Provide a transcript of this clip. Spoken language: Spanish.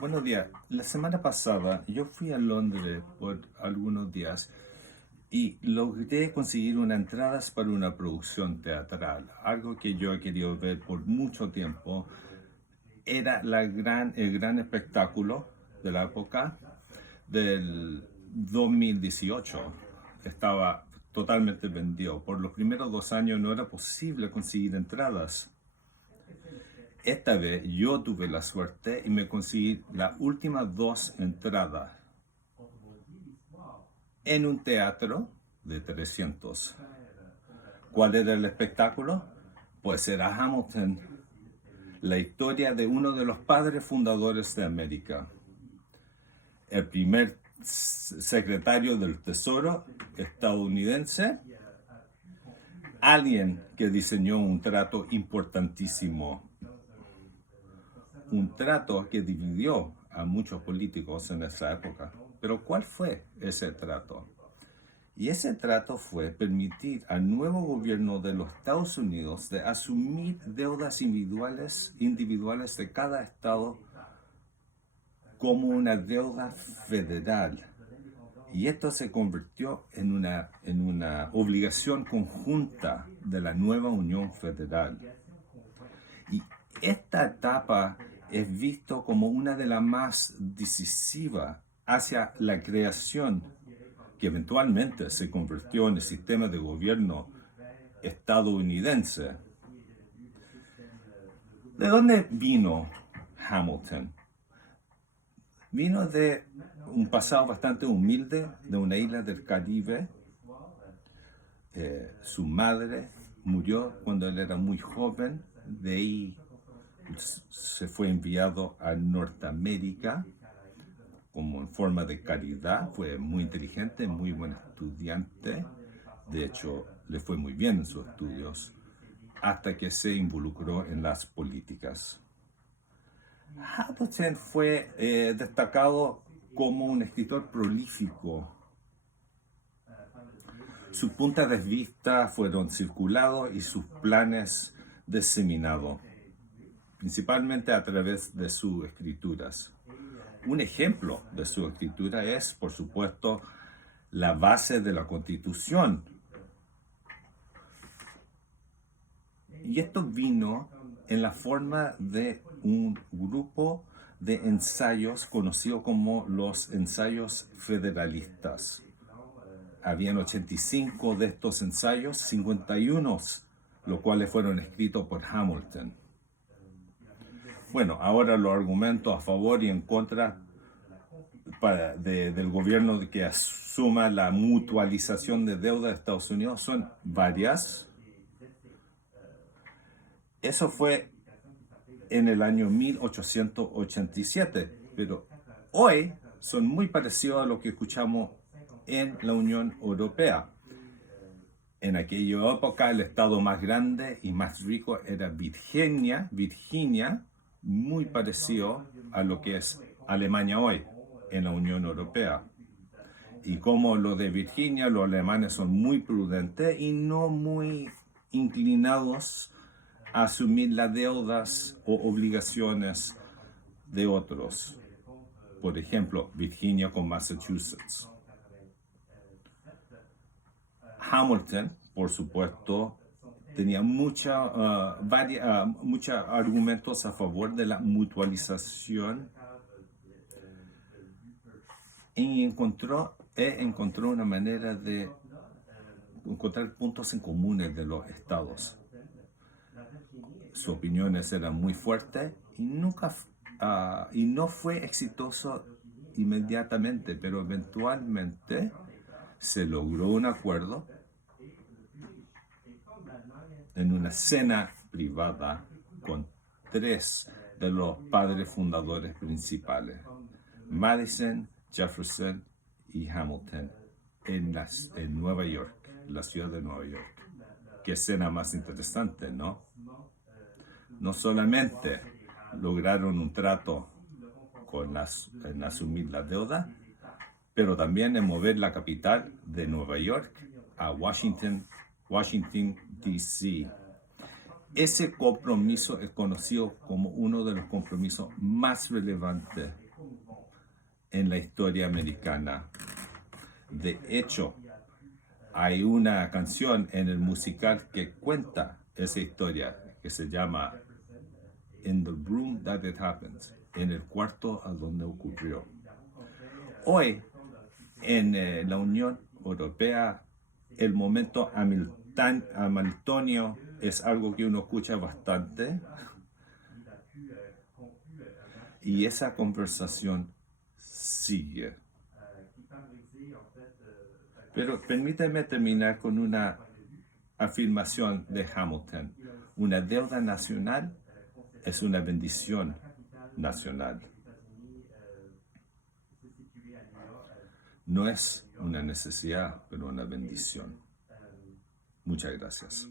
Buenos días. La semana pasada yo fui a Londres por algunos días y logré conseguir unas entradas para una producción teatral, algo que yo he querido ver por mucho tiempo. Era el gran espectáculo de la época del 2018. Estaba totalmente vendido. Por los primeros 2 años no era posible conseguir entradas. Esta vez yo tuve la suerte y me conseguí las últimas dos entradas en un teatro de 300. ¿Cuál era el espectáculo? Pues era Hamilton, la historia de uno de los padres fundadores de América, el primer secretario del Tesoro estadounidense, alguien que diseñó un trato importantísimo, un trato que dividió a muchos políticos en esa época. Pero ¿cuál fue ese trato? Y ese trato fue permitir al nuevo gobierno de los Estados Unidos de asumir deudas individuales de cada estado como una deuda federal. Y esto se convirtió en una obligación conjunta de la nueva Unión Federal. Y esta etapa es visto como una de las más decisivas hacia la creación que eventualmente se convirtió en el sistema de gobierno estadounidense. ¿De dónde vino Hamilton? Vino de un pasado bastante humilde, de una isla del Caribe. Su madre murió cuando él era muy joven, de ahí se fue enviado a Norteamérica como en forma de caridad. Fue muy inteligente, muy buen estudiante. De hecho, le fue muy bien en sus estudios hasta que se involucró en las políticas. Hamilton fue destacado como un escritor prolífico. Sus puntos de vista fueron circulados y sus planes diseminados, principalmente a través de sus escrituras. Un ejemplo de su escritura es, por supuesto, la base de la Constitución. Y esto vino en la forma de un grupo de ensayos conocido como los ensayos federalistas. Habían 85 de estos ensayos, 51 los cuales fueron escritos por Hamilton. Bueno, ahora los argumentos a favor y en contra del gobierno que asuma la mutualización de deuda de Estados Unidos son varias. Eso fue en el año 1887, pero hoy son muy parecidos a lo que escuchamos en la Unión Europea. En aquella época el estado más grande y más rico era Virginia, muy parecido a lo que es Alemania hoy en la Unión Europea. Y como lo de Virginia, los alemanes son muy prudentes y no muy inclinados a asumir las deudas o obligaciones de otros. Por ejemplo, Virginia con Massachusetts. Hamilton, por supuesto, tenía muchos argumentos a favor de la mutualización y encontró una manera de encontrar puntos en comunes de los estados. Sus opiniones eran muy fuertes y no fue exitoso inmediatamente, pero eventualmente se logró un acuerdo en una cena privada con 3 de los padres fundadores principales, Madison, Jefferson y Hamilton, en Nueva York, la ciudad de Nueva York. Qué escena más interesante, ¿no? No solamente lograron un trato en asumir la deuda, pero también en mover la capital de Nueva York a Washington, D.C. Ese compromiso es conocido como uno de los compromisos más relevantes en la historia americana. De hecho, hay una canción en el musical que cuenta esa historia, que se llama In the Room That It Happened, en el cuarto a donde ocurrió. Hoy, en la Unión Europea, el momento hamiltonio es algo que uno escucha bastante, y esa conversación sigue. Pero permíteme terminar con una afirmación de Hamilton. Una deuda nacional es una bendición nacional. No es una necesidad, pero una bendición. Muchas gracias.